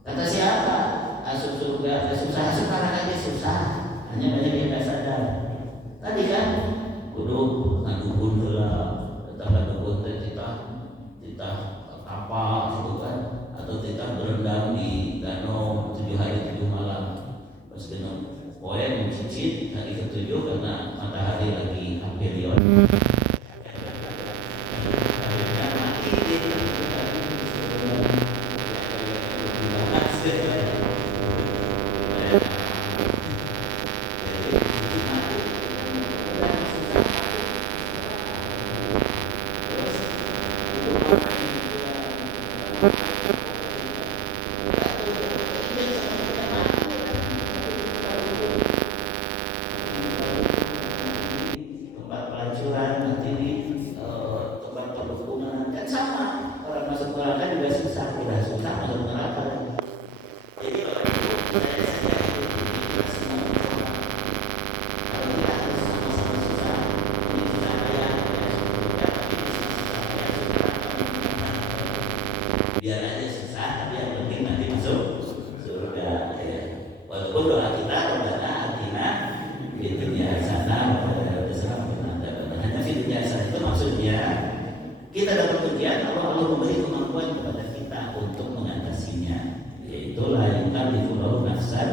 Kata siapa? Masuk surga susah, sekarang aja susah. Hanya banyak yang tidak sadar. Tadi kan kudu ngagubun heula, tetap ngagubun kita kapal gitu kan, atau kita berendam di danau 7 hari 7 malam. Pas kena poe mencicit hari ke-7 karena matahari lagi aphelion. tempat pelacuran, nanti di tempat perkebunan kan sama. Orang masuk neraka juga susah, tidak susah masuk neraka. Jadi kalau itu saya saja itu semua mencoba. Kalau kita harus sama-sama susah, ini susah ya, tapi biar aja susah, tapi yang penting nanti masuk surga. Ya. Walaupun doa kita Rabbana atina fid dunya hasanah wa fil akhirati hanya fid dunya hasanah itu maksudnya kita dapat ujian Allah memberi kemampuan kepada kita untuk mengatasinya, yaitu la yukallifu nafsan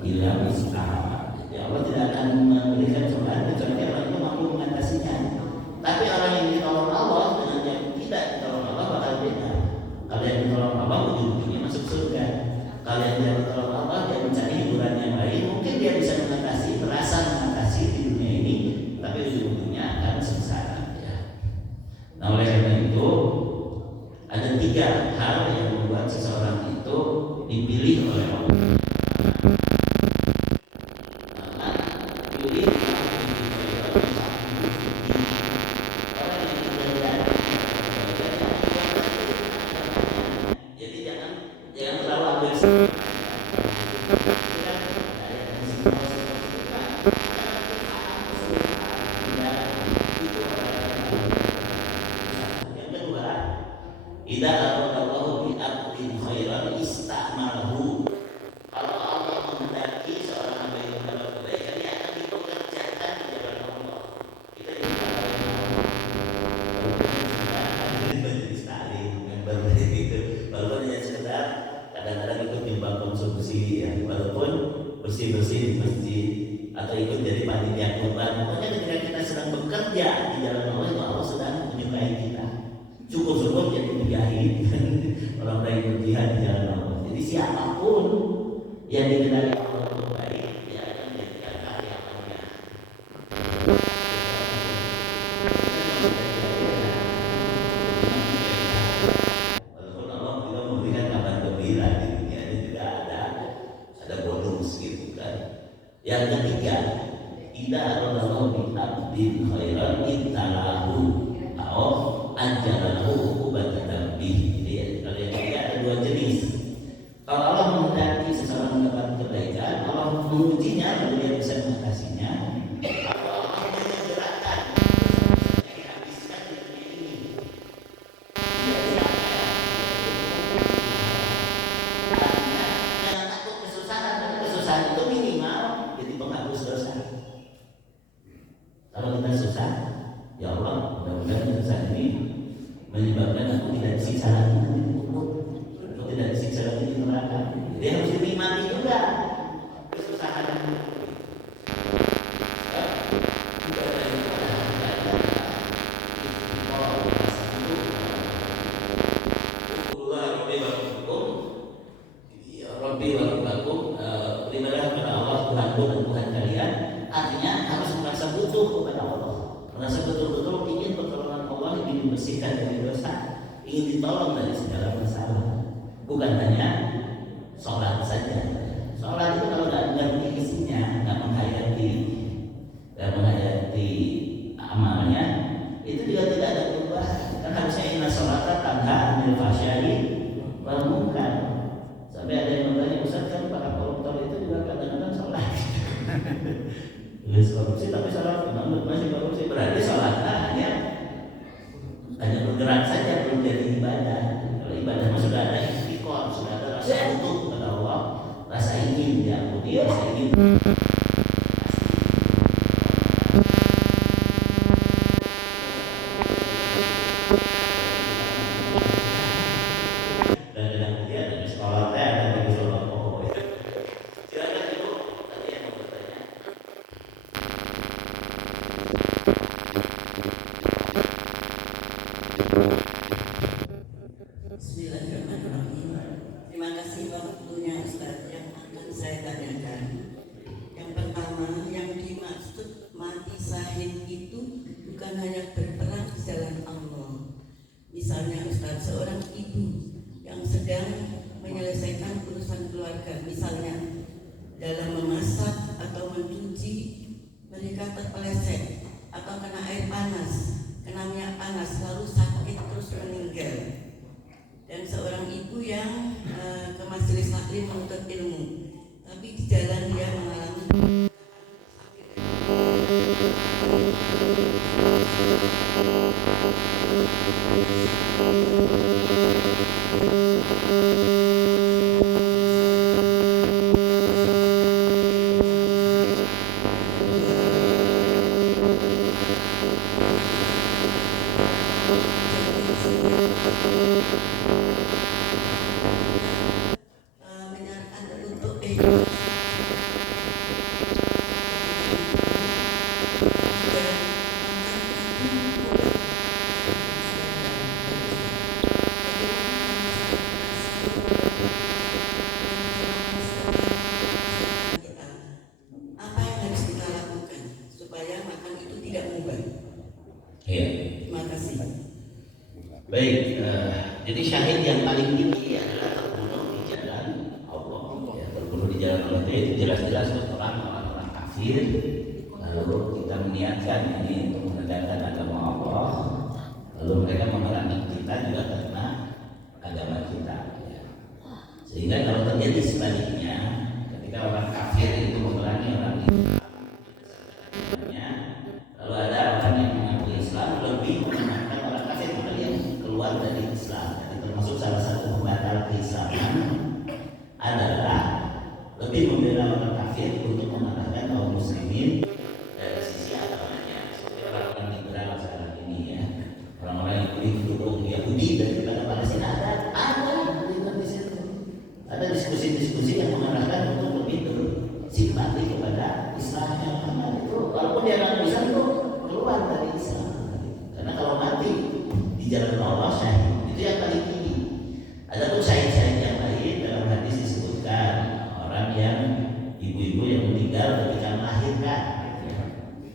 illa wus'aha. Jadi Allah tidak akan memberikan cobaan kecuali orang itu mampu mengatasinya. Tapi orang yang ditolong Allah dengan yang tidak ditolong Allah bakal beda. Kalau yang ditolong Allah ujung-ujungnya masuk surga. Kalau yang tidak ditolong Allah dia mencari hiburan yang lain, mungkin dia bisa mengatasi, merasa mengatasi di dunia ini, tapi ujung-ujungnya akan sengsara. Nah oleh karena itu ada 3 hal yang membuat seseorang itu dipilih oleh Allah. Pilih orang yang tidak. Jadi jangan terlalu agresif. Idza aradallahu bi 'abdin khairan ista'malahu. Kalau Allah menghendaki seorang hamba itu dapat kebaikan, dia akan dipekerjakan di jalan Allah. Kita jadi sekali member itu. Walaupun hanya sekedar kadang-kadang ikut nyumbang konsumsi ya, walaupun bersih-bersih di masjid atau ikut jadi panitia kurban. Pokoknya ketika kita sedang bekerja di jalan Allah itu Allah sedang menyukai kita. Cukup-cukup jadi mujahid orang-orang yang berjihad di jalan Allah. Jadi siapapun yang dikenali Allah untuk baik, dia akan menjadikan karya Allah. Walaupun Allah juga memberikan kabar gembira di dunia ini juga ada bonus gitu kan. Yang ketiga, idza aradallahu bi 'abdin khairan ibtalahu atau anjalahu ubatan bih. Jadi kalau yang ketiga ada 2 jenis. Kalau Allah menghendaki seseorang mendapat kebaikan, Allah mengujinya lalu dia bisa mengatasinya. Kalau Allah menyegerakan dihabiskan di dunia ini, jangan takut kesusahan, karena kesusahan itu minimal jadi penghapus dosa. Kalau kita susah, ya Allah, mudah-mudahan susah ini menyebabkan aku tidak disiksa lagi di kubur, atau tidak disiksa lagi di neraka. Jadi harus dinikmati juga kesusahan. Rabbi wa rabbakum, beribadah kepada Allah Tuhanku dan Tuhan kalian. Artinya harus merasa butuh kepada Allah, merasa betul-betul ingin pertolongan Allah, ingin dibersihkan dari dosa, ingin ditolong dari segala masalah. Bukan hanya sholat saja. Sholat itu kalau nggak mengerti isinya, nggak menghayati amalnya, itu juga tidak ada perubahan. Kan harusnya inna sholata tanha 'anil fahsya'i wal munkar. Sampai ada yang bertanya, Ustaz, kan para koruptor itu juga kadang-kadang sholat. Korupsi tapi sholat masih korupsi, berarti sholatnya hanya bergerak saja, belum jadi ibadah. Kalau ibadah sudah ada istiqomah, sudah ada rasa butuh kepada Allah, rasa ingin diampuni, rasa ingin dan kemudian ada sekolah dan bagi sholat pokok itu. Silakan ibu, tadi yang mau bertanya. Bismillahirrahmanirrahim. Terima kasih waktunya Ustaz. Yang akan saya tanyakan, yang pertama, yang dimaksud mati syahid itu bukan hanya berperang di jalan Allah. Misalnya Ustaz, seorang ibu sedang menyelesaikan urusan keluarga, misalnya dalam memasak atau mencuci mereka terpeleset atau kena air panas, kena minyak panas, lalu sakit terus meninggal. Dan seorang ibu yang ke majelis taklim menuntut ilmu, tapi di jalan dia mengalami menyarankan untuk apa yang harus kita lakukan supaya makan itu tidak mubah. Iya. Terima kasih. Baik, jadi syahid yang paling tinggi adalah terbunuh di jalan Allah. Ya, terbunuh di jalan Allah itu jelas-jelas orang-orang kafir. Lalu kita meniatkan ini untuk menegakkan agama Allah. Lalu mereka memerangi kita juga karena agama kita. Ya. Sehingga kalau terjadi sebaliknya, ketika orang kafir itu memerangi orang Islam, lalu ada orang yang mengaku Islam lebih memenangkan orang kafir yang keluar dari Islam. Jadi termasuk salah satu pembatal keislaman adalah lebih membela orang kafir untuk memenangkan kaum muslimin dari sisi agamanya. Seperti orang-orang liberal sekarang ini ya, orang-orang yang lebih mendukung Yahudi daripada Palestina ada di situ. Ada diskusi-diskusi yang mengarahkan untuk lebih bersimpati kepada Islamnya, karena itu walaupun dia orang Islam itu keluar dari Islam. Karena kalau mati di jalan Allah syahid itu yang paling tinggi. Adapun syahid-syahid yang lain dalam hadis disebutkan orang yang ibu-ibu yang meninggal ketika melahirkan.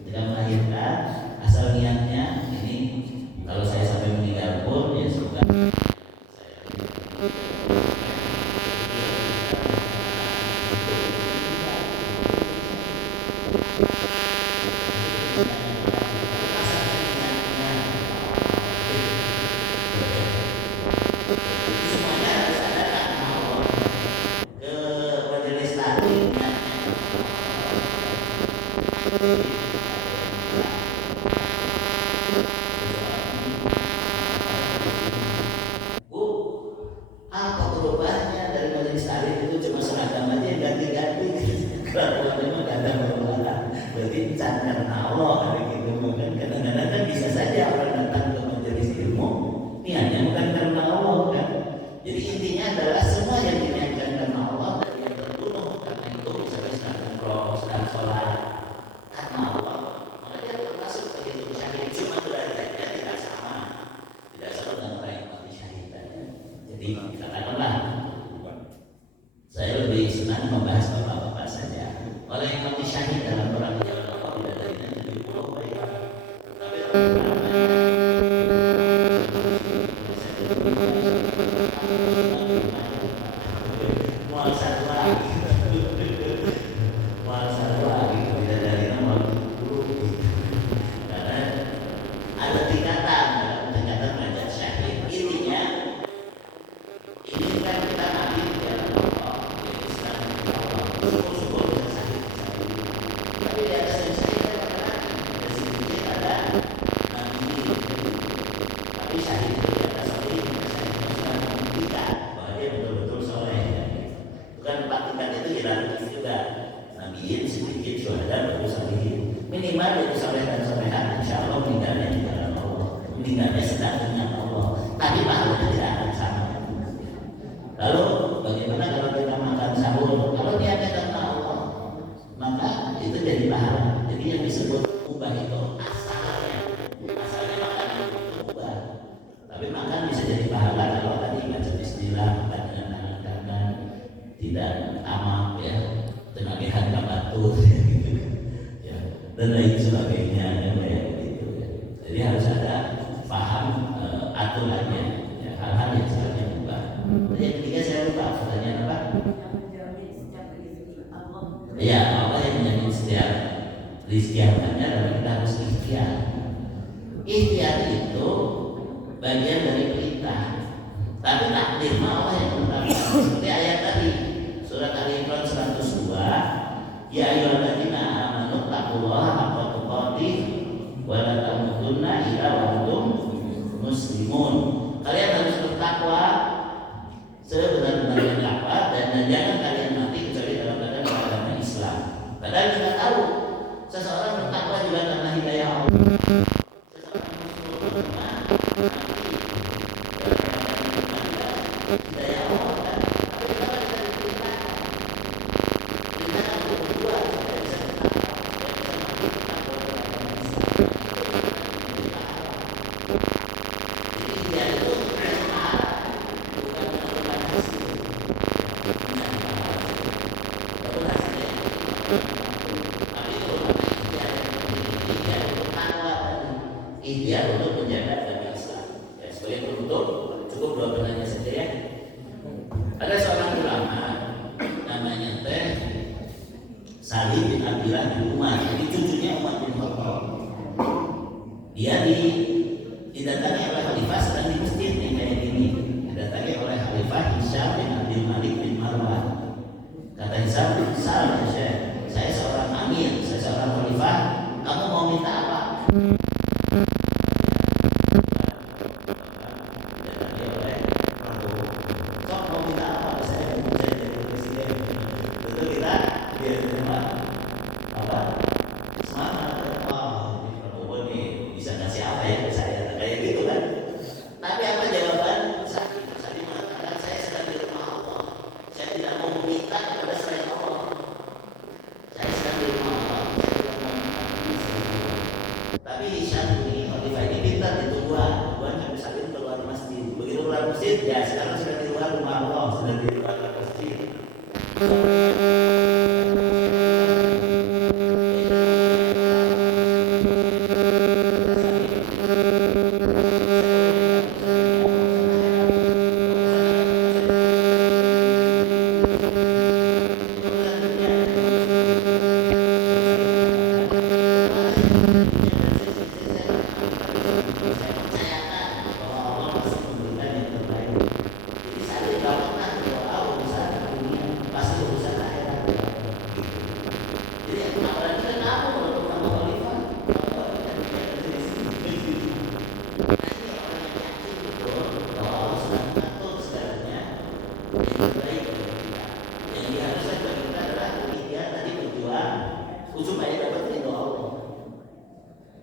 Ketika melahirkan asal niatnya ini kalau saya sampai meninggal pun ya sudah apa perubahannya dari majelis taklim itu cuma seragam aja yang ganti-ganti. Kelakuan memang kadang berbeda. Berarti can karena Allah hari gitu kan. Kadang-kadang kan bisa saja orang datang ke majelis ilmu niatnya bukan karena Allah kan. Jadi intinya adalah semua yang diniatkan karena Allah dan yang terbunuh karena itu misalnya sedang cross dan sholat karena Allah, maka dia termasuk sebagai syahid. Cuma derajatnya tidak sama dengan orang yang mati syahid. Jadi katakanlah saya lebih senang membahas bapak-bapak saja. Orang yang mati syahid dalam perang di jalan Allah tidak dari Nabi Muhammad baik. Tapi ada tingkatan derajat syahid. Intinya ini kan kita nabi di dalam Allah, Islam Allah, syukur-syukur bisa syahid. Tapi di atas yang syahid ada sedikit ada nabi. Tapi syahid itu di atas soleh, syahid itu sudah membuktikan bahwa dia betul-betul soleh. Bukan 4 tingkat itu hierarkis juga. Nabiin sedikit, syuhada, baru salihin. Minimal itu soleh dan solehan, insya Allah meninggalnya di dalam Allah, meninggalnya sedang dengan Allah. Tapi pahalanya tidak akan sama. Lalu bagaimana kalau kita makan sahur? Kalau niatnya karena Allah, maka itu jadi pahala. Jadi yang disebut ubah itu asalnya makan itu ubah. Tapi makan bisa jadi pahala kalau tadi baca bismillah, makan dengan tangan kanan, tidak amak ya, dengan harga batu, ya, dan lain sebagainya ya, begitu ya. Jadi harus ada paham aturannya, ya, hal-hal yang seharusnya ubah. Jadi ikhtiar. Ikhtiar itu bagian dari perintah, tapi takdir Allah yang menetapkan. Seperti ayat tadi surat Ali Imran 102, ya ayyuhalladzina amanu taqullaha haqqa tuqatih wa la tamutunna illa wa antum muslimun. Kalian harus bertakwa sebenar-benarnya takwa, dan jangan kalian mati kecuali dalam keadaan beragama Islam. Padahal kita tahu seseorang bertakwa juga karena hidayah Allah. Seseorang muslim mati hidayah Allah kan. Tapi kenapa kita diperintahkan? Diperintahkan untuk berbuat supaya bisa bertakwa, supaya bisa mati bertakwa beragama Islam. Jadi dia itu bukan pahala, bukan menentukan hasil. Bukan pahala, walaupun hasilnya tapi itu ikhtiar untuk takwa tadi, ikhtiar untuk menjaga agama Islam. Ya, sebagai penutup cukup dua penanya saja ya. Ada seorang ulama namanya Teh Salim bin Abdillah bin Umar, jadi cucunya Umar bin Khattab. Dia didatangi oleh Khalifah sedang di masjid nih kayak gini. Didatangi oleh Khalifah Hisham bin Abdul Malik bin Marwan. Kata Hisham, salam Syekh, saya seorang amir, saya seorang khalifah, kamu mau minta apa? Didatangi oleh Prabowo. Sok mau minta apa? Saya mau jadi presiden. Tentu kita dia terima apa? Semangat. Wah, ini Prabowo nih bisa ngasih apa ya ke saya? Kayak gitu kan? Tapi apa jawaban? Saya mengatakan saya sedang di rumah Allah. Saya tidak mau meminta kepada selain Allah. Saya sedang di rumah Allah. Saya tidak mau meminta kepada selain Allah. Tapi Hisham ini, Khalifah ini pintar ditungguan. Tuhan Nabi Salim keluar masjid. Begitu keluar masjid, ya sekarang sudah di luar rumah Allah, sudah di luar masjid. Supaya dapat ridho Allah.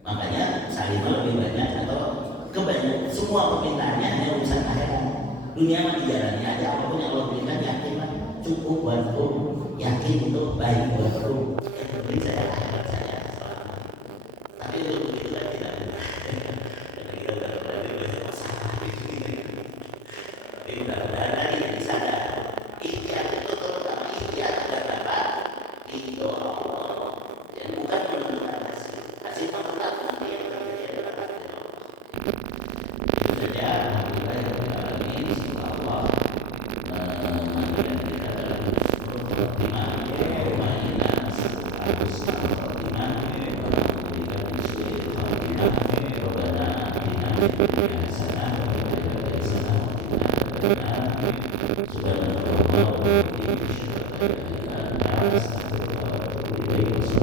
Makanya Salimah lebih banyak atau kebanyakan semua permintaannya hanya urusan akhirat. Dunia mah dijalani aja, apapun yang Allah berikan yakin lah cukup buatku, yakin itu baik buatku. Yang penting saya akhirat saya selamat. Tapi untuk begitu kan tidak mudah. Karena kita udah berada banyak masalah di sini. Tapi mudah-mudahan tadi yang sadar ikhtiar itu terutama ikhtiar agar dapat ridho Allah. Dan bukan menentukan hasil. Hasil tetap nanti yang terjadi adalah takdir Allah. Saja alhamdulillah ya rabbil alamin. Semoga Allah memanggilkan kita dalam husnul khotimah. Allahumma inna nas'aluka husnul khotimah wa na'udzubika min su'il khotimah. Rabbana atina fid dunya hasanah wa fil akhirati hasanah wa qina adzabannar. Subhanallah wa bihamdihi asyhadu an la ilaha illa anta astaghfiruka wa atubu ilaik.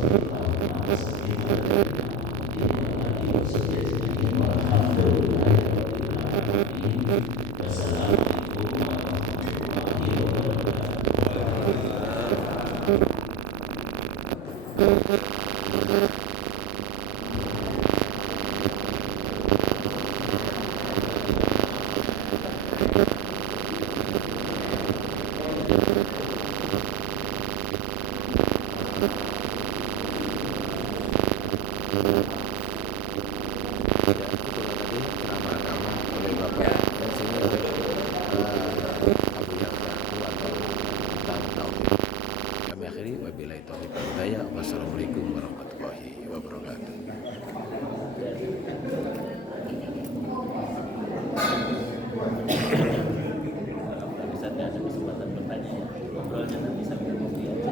Wassalamualaikum warahmatullahi wabarakatuh. Wassalamualaikum warahmatullahi wabarakatuh. Bisa ada kesempatan bertanya ya, ngobrolnya nanti sambil ngopi aja.